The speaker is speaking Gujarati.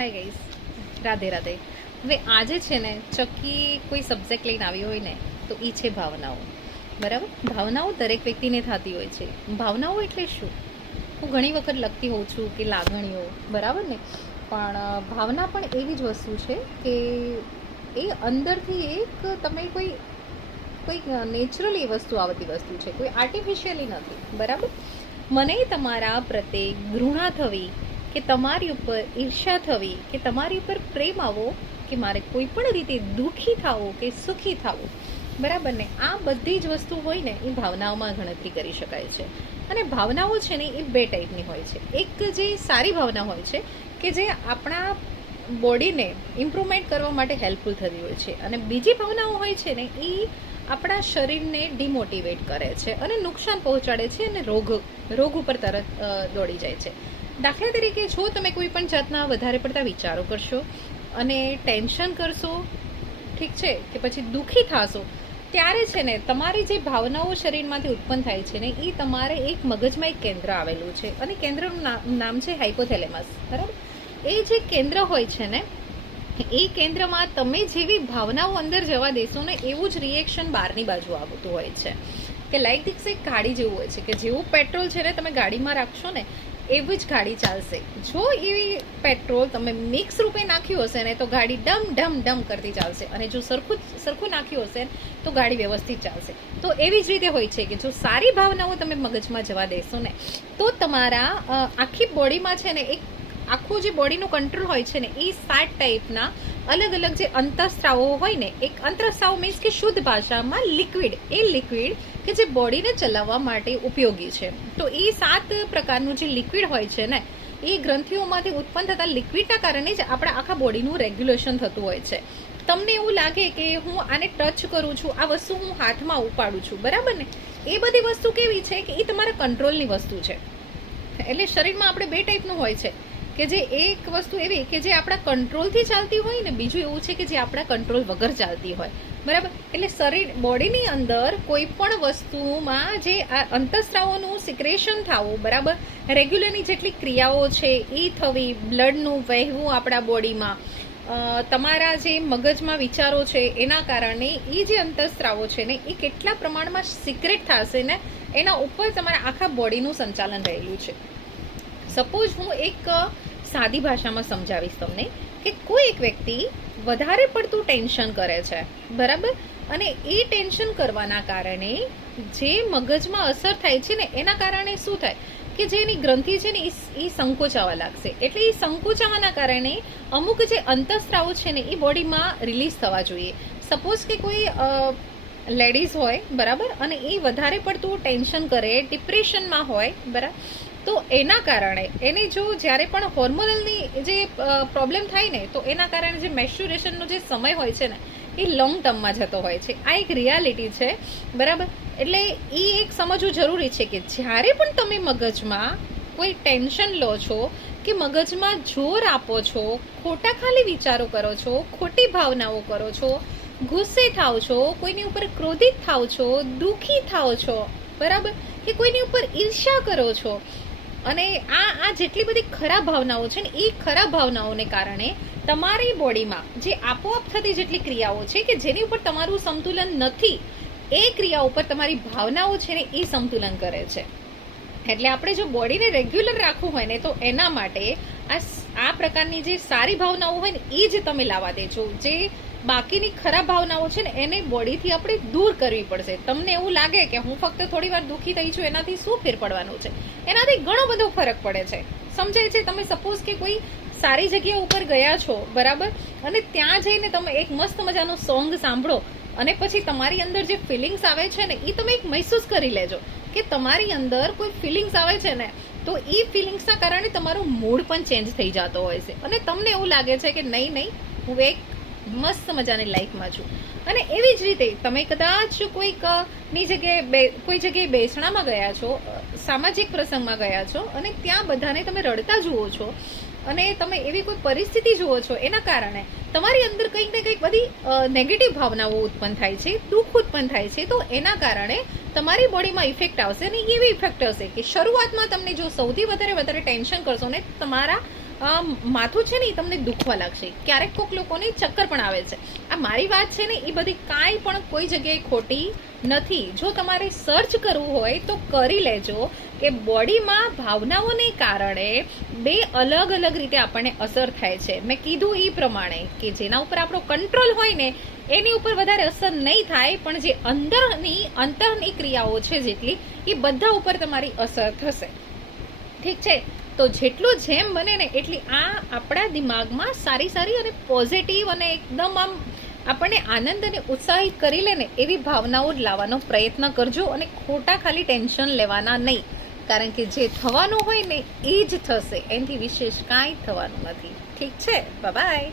Hi guys Radhe Radhe. હવે આજે છે ને ચક્કી કોઈ સબ્જેક્ટ લઈને આવી હોય ને, તો એ છે ભાવનાઓ. બરાબર? ભાવનાઓ દરેક વ્યક્તિને થતી હોય છે. ભાવનાઓ એટલે શું? હું ઘણી વખત લખતી હોઉં છું કે લાગણીઓ, બરાબર ને? પણ ભાવના પણ એવી જ વસ્તુ છે કે એ અંદરથી એક તમે કોઈ કોઈ નેચરલી વસ્તુ આવતી વસ્તુ છે. કોઈ આર્ટિફિશિયલી નથી. બરાબર? મને તમારા પ્રત્યે ઘૃણા થવી કે તમારી ઉપર ઈર્ષા થવી, કે તમારી ઉપર પ્રેમ આવો કે મારે કોઈ પણ રીતે દુઃખી થવું કે સુખી થવું. બરાબર ને? આ બધી જ વસ્તુ હોય ને, એ ભાવનાઓમાં ગણતરી કરી શકાય છે. અને ભાવનાઓ છે ને, એ બે ટાઈપની હોય છે. એક જે સારી ભાવના હોય છે, કે જે આપણા બોડીને ઇમ્પ્રુવમેન્ટ કરવા માટે હેલ્પફુલ થતી હોય છે. અને બીજી ભાવનાઓ હોય છે ને, એ આપણા શરીરને ડિમોટિવેટ કરે છે અને નુકસાન પહોંચાડે છે અને રોગ રોગ ઉપર તરત દોડી જાય છે. દાખલા તરીકે જો તમે કોઈ પણ જાતના વધારે પડતા વિચારો કરશો અને ટેન્શન કરશો, ઠીક છે, કે પછી દુઃખી થશો, ત્યારે છે ને તમારી જે ભાવનાઓ શરીરમાંથી ઉત્પન્ન થાય છે ને એ તમારે એક મગજમાં એક કેન્દ્ર આવેલું છે. અને કેન્દ્રનું નામ છે હાઇપોથેલેમસ બરાબર? એ જે કેન્દ્ર હોય છે ને, એ કેન્દ્રમાં તમે જેવી ભાવનાઓ અંદર જવા દેશો ને એવું જ રિએક્શન બહારની બાજુ આવતું હોય છે. કે લાઈક દીક્ષ એક ગાડી જેવું હોય છે, કે જેવું પેટ્રોલ છે ને તમે ગાડીમાં રાખશો ને, એવી જ ગાડી ચાલશે. જો એવી પેટ્રોલ તમે મિક્સ રૂપે નાખ્યું હશે ને, તો ગાડી ડમ ડમ ડમ કરતી ચાલશે. અને જો સરખું સરખું નાખ્યું હશે ને, તો ગાડી વ્યવસ્થિત ચાલશે. તો એવી જ રીતે હોય છે કે જો સારી ભાવનાઓ તમે મગજમાં જવા દેશો ને, તો તમારા આખી બોડીમાં છે ને એક આખું જે બોડીનું કંટ્રોલ હોય છે ને, એ સાત ટાઈપના અલગ અલગ જે અંતઃસ્ત્રાવો હોય ને, એક અંતઃસ્ત્રાવ મીન્સ કે શુદ્ધ ભાષામાં લિક્વિડ એ લિક્વિડ કે જે બોડીને ચલાવવા માટે ઉપયોગી છે. તો એ સાત પ્રકારનું જે લિક્વિડ હોય છે ને, એ ગ્રંથિઓમાંથી ઉત્પન્ન થતા લિક્વિડના કારણે જ આપણા આખા બોડીનું રેગ્યુલેશન થતું હોય છે. તમને એવું લાગે કે હું આને ટચ કરું છું, આ વસ્તુ હું હાથમાં ઉપાડું છું, બરાબર ને? એ બધી વસ્તુ કેવી છે કે એ તમારા કંટ્રોલની વસ્તુ છે. એટલે શરીરમાં આપણે બે ટાઈપનું હોય છે. કે જે એક વસ્તુ એવી કે જે આપણા કંટ્રોલથી ચાલતી હોય ને બીજું એવું છે કે જે આપણા કંટ્રોલ વગર ચાલતી હોય. બરાબર? એટલે શરીર, બોડીની અંદર કોઈ પણ વસ્તુમાં જે આ અંતઃસ્ત્રાવોનું સિક્રેશન થવું, બરાબર? રેગ્યુલરની જેટલી ક્રિયાઓ છે એ થવી, બ્લડનું વહેવું આપણા બોડીમાં તમારા જે મગજમાં વિચારો છે, એના કારણે એ જે અંતઃસ્ત્રાવો છે ને એ કેટલા પ્રમાણમાં સિક્રેટ થશે ને, એના ઉપર તમારા આખા બોડીનું સંચાલન રહેલું છે. સપોઝ હું એક સાદી ભાષામાં સમજાવીશ તમને કે કોઈ એક વ્યક્તિ વધારે પડતું ટેન્શન કરે છે, બરાબર? અને એ ટેન્શન કરવાના કારણે જે મગજમાં અસર થાય છે ને, એના કારણે શું થાય? કે જે એની ગ્રંથિ છે ને એ- સંકોચાવા લાગશે. એટલે એ સંકોચાવાના કારણે અમુક જે અંતસ્ત્રાવો છે ને એ બોડીમાં રિલીઝ થવા જોઈએ. સપોઝ કે કોઈ લેડીઝ હોય, બરાબર? અને એ વધારે પડતું ટેન્શન કરે, ડિપ્રેશનમાં હોય બરાબર તો એના કારણે, એને જો જ્યારે પણ હોર્મોનલની જે પ્રોબ્લેમ થાય ને, તો એના કારણે જે મેસ્ચ્યુરેશનનો જે સમય હોય છે ને, એ લોંગ ટર્મમાં જતો હોય છે. આ એક રિયાલિટી છે, બરાબર? એટલે એ એક સમજવું જરૂરી છે કે જ્યારે પણ તમે મગજમાં કોઈ ટેન્શન લો છો, કે મગજમાં જોર આપો છો, ખોટા ખાલી વિચારો કરો છો, ખોટી ભાવનાઓ કરો છો, ગુસ્સે થાવ છો, કોઈની ઉપર ક્રોધિત થાવ છો, દુઃખી થાવ છો, બરાબર? કે કોઈની ઉપર ઈર્ષા કરો છો અને આ આ જેટલી બધી ખરાબ ભાવનાઓ છે ને, એ ખરાબ ભાવનાઓને કારણે તમારી બોડીમાં જે આપોઆપ થતી જેટલી ક્રિયાઓ છે કે જેની ઉપર તમારું સંતુલન નથી, એ ક્રિયા ઉપર તમારી ભાવનાઓ છે ને, એ સંતુલન કરે છે. એટલે આપણે જો બોડીને રેગ્યુલર રાખવું હોય ને, તો એના માટે આ આ પ્રકારની જે સારી ભાવનાઓ હોય ને, એ જ તમે લાવવા દેજો. જે બાકીની ખરાબ ભાવનાઓ છે ને એને બોડીથી આપણે દૂર કરવી પડશે. તમને એવું લાગે કે હું ફક્ત થોડી વાર દુઃખી થઈ છું, એનાથી શું ફેર પડવાનું છે? એનાથી ઘણો બધો ફરક પડે છે. સમજાય છે, તમે સપોઝ કે કોઈ સારી જગ્યા ઉપર ગયા છો, બરાબર? અને ત્યાં જઈને તમે એક મસ્ત મજાનું સોંગ સાંભળો અને પછી તમારી અંદર જે ફિલિંગ્સ આવે છે ને એ તમે એક મહેસૂસ કરી લેજો કે તમારી અંદર કોઈ ફિલિંગ્સ આવે છે ને, તો એ ફિલિંગ્સના કારણે તમારો મૂડ પણ ચેન્જ થઈ જતો હોય છે. અને તમને એવું લાગે છે કે નહીં નહીં, હું એક મસ્ત મજાની લાઈફમાં છું. અને એવી જ રીતે તમે કદાચ કોઈકની જગ્યાએ બે, કોઈ જગ્યાએ બેસણામાં ગયા છો સામાજિક પ્રસંગમાં ગયા છો અને ત્યાં બધાને તમે રડતા જુઓ છો અને તમે એવી કોઈ પરિસ્થિતિ જુઓ છો એના કારણે તમારી અંદર કંઈક ને કંઈક બધી નેગેટિવ ભાવનાઓ ઉત્પન્ન થાય છે, દુઃખ ઉત્પન્ન થાય છે, તો એના કારણે તમારી બોડીમાં ઇફેક્ટ આવશે અને એવી ઇફેક્ટ હશે કે શરૂઆતમાં તમને જો સૌથી વધારે વધારે ટેન્શન કરશો ને તમારા માથું છે ને એ તમને દુખવા લાગશે. ક્યારેક કોઈક લોકોને ચક્કર પણ આવે છે. આ મારી વાત છે ને, એ બધી કાંઈ પણ કોઈ જગ્યાએ ખોટી નથી. જો તમારે સર્ચ કરવું હોય, તો કરી લેજો કે બોડીમાં ભાવનાઓને કારણે બે અલગ અલગ રીતે આપણને અસર થાય છે. મેં કીધું એ પ્રમાણે કે જેના ઉપર આપણો કંટ્રોલ હોય ને, એની ઉપર વધારે અસર નહીં થાય, પણ જે અંદરની અંતરની ક્રિયાઓ છે જેટલી, એ બધા ઉપર તમારી અસર થશે. ઠીક છે? તો જેટલું જેમ બને ને એટલી આ આપણા દિમાગમાં સારી સારી અને પોઝિટિવ અને એકદમ આમ આપણને આનંદ અને ઉત્સાહિત કરી લે ને એવી ભાવનાઓ લાવવાનો પ્રયત્ન કરજો અને ખોટા ખાલી ટેન્શન લેવાના નહીં. કારણ કે જે થવાનું હોય ને એ જ થશે. એનાથી વિશેષ કાંઈ થવાનું નથી. ઠીક છે? બાય